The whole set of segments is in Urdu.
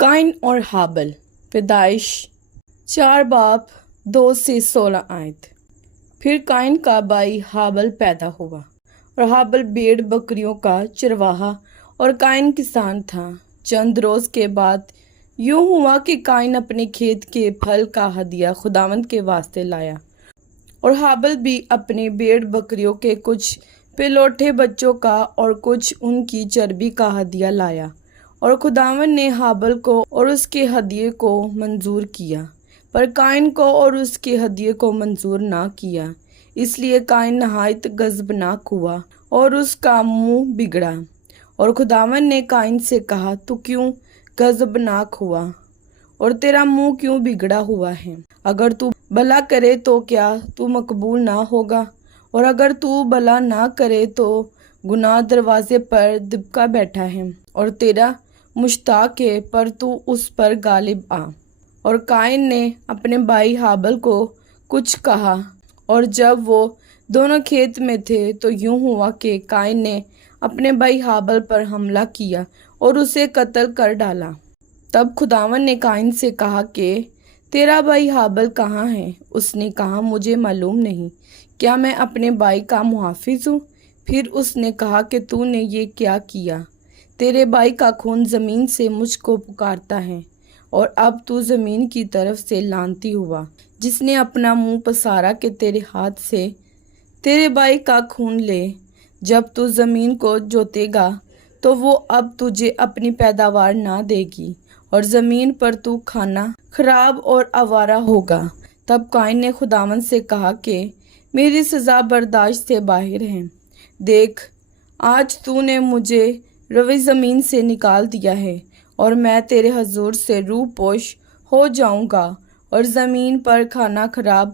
قائن اور حابل، پیدائش 4 باب 2 سے 16 آیت۔ پھر قائن کا بھائی حابل پیدا ہوا، اور حابل بھیڑ بکریوں کا چرواہا اور قائن کسان تھا۔ چند روز کے بعد یوں ہوا کہ قائن اپنے کھیت کے پھل کا ہدیہ خداوند کے واسطے لایا، اور حابل بھی اپنے بھیڑ بکریوں کے کچھ پلوٹھے بچوں کا اور کچھ ان کی چربی کا ہدیہ لایا۔ اور خداوند نے حابل کو اور اس کے ہدیے کو منظور کیا، پر قائن کو اور اس کے ہدیے کو منظور نہ کیا۔ اس لیے قائن نہایت غضبناک ہوا اور اس کا منہ بگڑا۔ اور خداوند نے قائن سے کہا، تو کیوں غضبناک ہوا اور تیرا منہ کیوں بگڑا ہوا ہے؟ اگر تو بھلا کرے تو کیا تو مقبول نہ ہوگا؟ اور اگر تو بھلا نہ کرے تو گناہ دروازے پر دبکا بیٹھا ہے اور تیرا مشتاق ہے، پر تو اس پر غالب آ۔ اور قائن نے اپنے بھائی حابل کو کچھ کہا، اور جب وہ دونوں کھیت میں تھے تو یوں ہوا کہ قائن نے اپنے بھائی حابل پر حملہ کیا اور اسے قتل کر ڈالا۔ تب خداوند نے قائن سے کہا کہ تیرا بھائی حابل کہاں ہے؟ اس نے کہا، مجھے معلوم نہیں، کیا میں اپنے بھائی کا محافظ ہوں؟ پھر اس نے کہا کہ تو نے یہ کیا کیا؟ تیرے بھائی کا خون زمین سے مجھ کو پکارتا ہے، اور اب تو زمین کی طرف سے لعنتی ہوا، جس نے اپنا منہ پسارا کہ تیرے ہاتھ سے تیرے بھائی کا خون لے۔ جب تو زمین کو جوتے گا تو وہ اب تجھے اپنی پیداوار نہ دے گی، اور زمین پر تو کھانا خراب اور آوارہ ہوگا۔ تب قائن نے خداوند سے کہا کہ میری سزا برداشت سے باہر ہے۔ دیکھ، آج تو نے مجھے روئے زمین سے نکال دیا ہے، اور میں تیرے حضور سے روح پوش ہو جاؤں گا، اور زمین پر کھانا خراب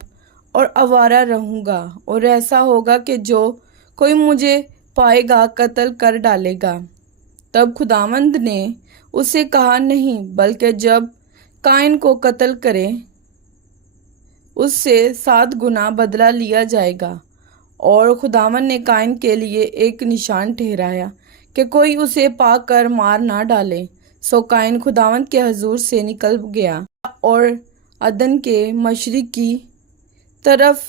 اور آوارہ رہوں گا، اور ایسا ہوگا کہ جو کوئی مجھے پائے گا قتل کر ڈالے گا۔ تب خداوند نے اسے کہا، نہیں، بلکہ جب قائن کو قتل کرے اس سے 7 گنا بدلہ لیا جائے گا۔ اور خداوند نے قائن کے لیے ایک نشان ٹھہرایا کہ کوئی اسے پا کر مار نہ ڈالے۔ سو قائن خداوند کے حضور سے نکل گیا اور عدن کے مشرق کی طرف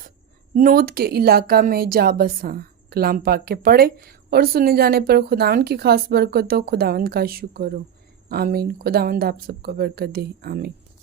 نوت کے علاقہ میں جا بسا۔ کلام پاک کے پڑھے اور سنے جانے پر خداوند کی خاص برکت ہو۔ خداوند کا شکر ہو۔ آمین۔ خداوند آپ سب کو برکت دے۔ آمین۔